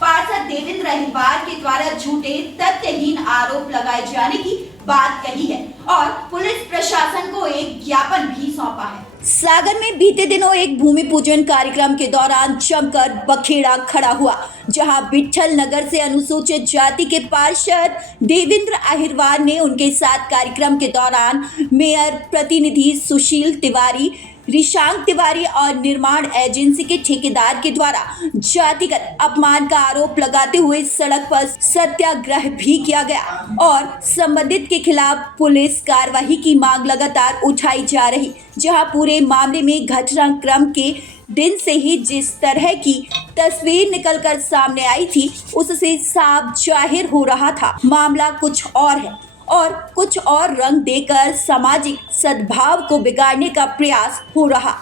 पार्षद देवेंद्र अहिरवार के द्वारा झूठे तथ्यहीन आरोप लगाए जाने की बात कही है और पुलिस प्रशासन को एक ज्ञापन भी सौंपा है। सागर में बीते दिनों एक भूमि पूजन कार्यक्रम के दौरान जमकर बखेड़ा खड़ा हुआ, जहां विट्ठल नगर से अनुसूचित जाति के पार्षद देवेंद्र अहिरवार ने उनके साथ कार्यक्रम के दौरान मेयर प्रतिनिधि सुशील तिवारी, रिशांक तिवारी और निर्माण एजेंसी के ठेकेदार के द्वारा जातिगत अपमान का आरोप लगाते हुए सड़क पर सत्याग्रह भी किया गया और संबंधित के खिलाफ पुलिस कार्रवाई की मांग लगातार उठाई जा रही, जहां पूरे मामले में घटनाक्रम के दिन से ही जिस तरह की तस्वीर निकलकर सामने आई थी उससे साफ जाहिर हो रहा था मामला कुछ और है और कुछ और रंग देकर सामाजिक सद्भाव को बिगाड़ने का प्रयास हो रहा।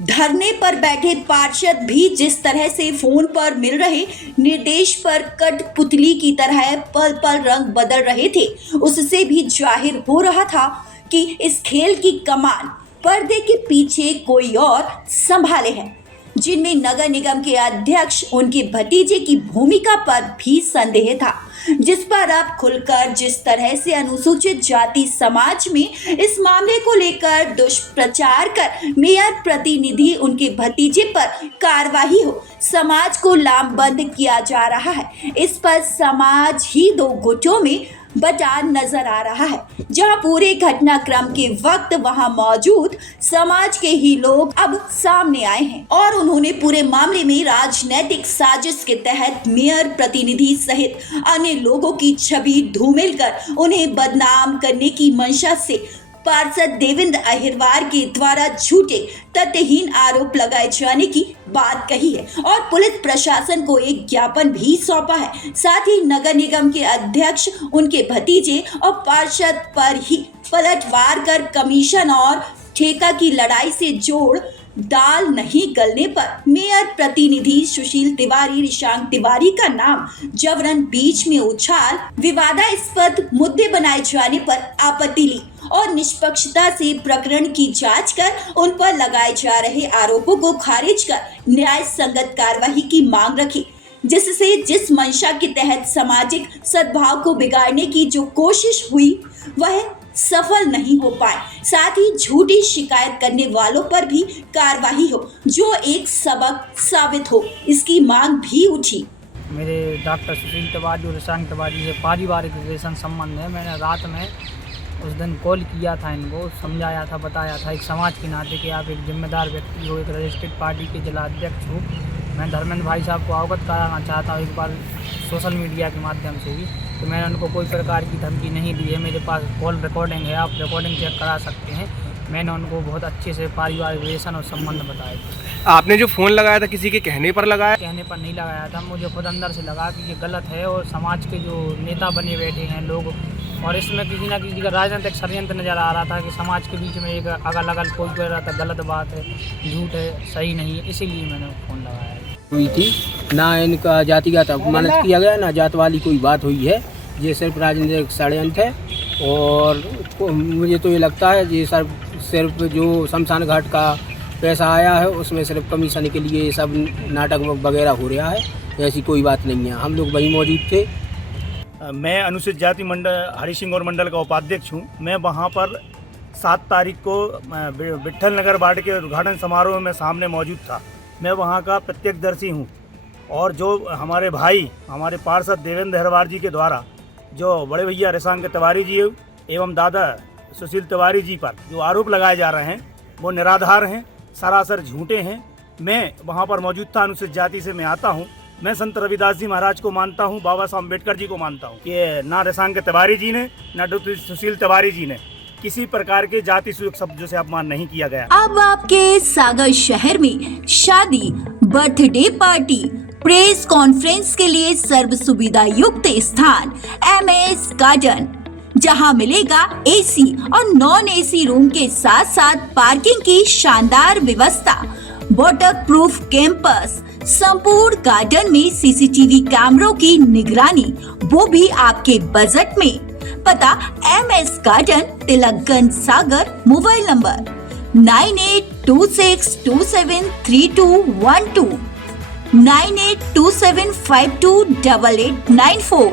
धरने पर बैठे पार्षद भी जिस तरह से फोन पर मिल रहे निर्देश पर कठपुतली की तरह पल पल रंग बदल रहे थे, उससे भी जाहिर हो रहा था कि इस खेल की कमान पर्दे के पीछे कोई और संभाले है, जिनमें नगर निगम के अध्यक्ष उनके भतीजे की भूमिका पर भी संदेह था, जिस पर अब खुलकर जिस तरह से अनुसूचित जाति समाज में इस मामले को लेकर दुष्प्रचार कर मेयर प्रतिनिधि उनके भतीजे पर कार्रवाई हो, समाज को लामबंद किया जा रहा है। इस पर समाज ही दो गुटों में बटा नजर आ रहा है, जहां पूरे घटनाक्रम के वक्त वहां मौजूद समाज के ही लोग अब सामने आए हैं और उन्होंने पूरे मामले में राजनीतिक साजिश के तहत मेयर प्रतिनिधि सहित अन्य लोगों की छवि धूमिल कर उन्हें बदनाम करने की मंशा से पार्षद देवेंद्र अहिरवार के द्वारा झूठे तथ्यहीन आरोप लगाए जाने की बात कही है और पुलिस प्रशासन को एक ज्ञापन भी सौंपा है। साथ ही नगर निगम के अध्यक्ष उनके भतीजे और पार्षद पर ही पलटवार कर कमीशन और ठेका की लड़ाई से जोड़ दाल नहीं गलने पर मेयर प्रतिनिधि सुशील तिवारी, रिशांक तिवारी का नाम जबरन बीच में उछाल विवादास्पद मुद्दे बनाए जाने पर आपत्ति ली और निष्पक्षता से प्रकरण की जांच कर उन पर लगाए जा रहे आरोपों को खारिज कर न्याय संगत कार्रवाई की मांग रखी, जिससे जिस मंशा के तहत सामाजिक सद्भाव को बिगाड़ने की जो कोशिश हुई वह सफल नहीं हो पाए। साथ ही झूठी शिकायत करने वालों पर भी कार्रवाई हो जो एक सबक साबित हो, इसकी मांग भी उठी। मेरे डॉक्टर सुशील तिवारी और रिशांक तिवारी से पारिवारिक रिलेशन संबंध है। मैंने रात में उस दिन कॉल किया था, इनको समझाया था, बताया था एक समाज के नाते कि आप एक जिम्मेदार व्यक्ति हो, एक रजिस्टर्ड पार्टी के जिला अध्यक्ष हो। मैं धर्मेंद्र भाई साहब को अवगत कराना चाहता हूँ एक बार सोशल मीडिया के माध्यम से भी, तो मैंने उनको कोई प्रकार की धमकी नहीं दी है। मेरे पास कॉल रिकॉर्डिंग है, आप रिकॉर्डिंग चेक करा सकते हैं। मैंने उनको बहुत अच्छे से पारिवारिक रिलेशन और संबंध बताए। आपने जो फ़ोन लगाया था किसी के कहने पर लगाया? कहने पर नहीं लगाया था, मुझे खुद अंदर से लगा कि ये गलत है और समाज के जो नेता बने बैठे हैं लोग, और इसमें किसी न किसी का राजनीतिक षड्यंत्र नज़र आ रहा था कि समाज के बीच में एक अगल अगल कोई कह रहा था गलत बात है, झूठ है, सही नहीं है, इसीलिए मैंने फ़ोन लगाया हुई थी। ना इनका जातिगत अपमानित किया गया, ना जात वाली कोई बात हुई है। ये सिर्फ राजनीतिक षड्यंत्र है और मुझे तो ये लगता है ये सिर्फ जो शमशान घाट का पैसा आया है उसमें सिर्फ कमीशन के लिए सब नाटक वगैरह हो रहा है, ऐसी कोई बात नहीं है। हम लोग वहीं मौजूद थे। मैं अनुसूचित जाति मंडल हरि सिंह और मंडल का उपाध्यक्ष हूँ। मैं वहाँ पर 7 तारीख को विट्ठल नगर वार्ड के उद्घाटन समारोह में सामने मौजूद था। मैं वहाँ का प्रत्यक्षदर्शी हूँ और जो हमारे भाई हमारे पार्षद देवेंद्र अहिरवार जी के द्वारा जो बड़े भैया रिशांक तिवारी जी एवं दादा सुशील तिवारी जी पर जो आरोप लगाए जा रहे हैं वो निराधार हैं, सरासर झूठे हैं। मैं वहाँ पर मौजूद था, अनुसूचित जाति से मैं आता हूँ। मैं संत रविदास जी महाराज को मानता हूँ, बाबा साहब अम्बेडकर जी को मानता हूँ कि ना रिशांक तिवारी जी ने ना सुशील तिवारी जी ने किसी प्रकार के जाति शब्दों से अपमान नहीं किया गया। अब आपके सागर शहर में शादी, बर्थडे पार्टी, प्रेस कॉन्फ्रेंस के लिए सर्व सुविधा युक्त स्थान MS गार्डन, जहां मिलेगा AC और नॉन AC रूम के साथ साथ पार्किंग की शानदार व्यवस्था, वाटर प्रूफ कैंपस, संपूर्ण गार्डन में CCTV कैमरों की निगरानी, वो भी आपके बजट में। पता MS garden, Tilakganj, Sagar. Mobile number 9826273212। 9827528894।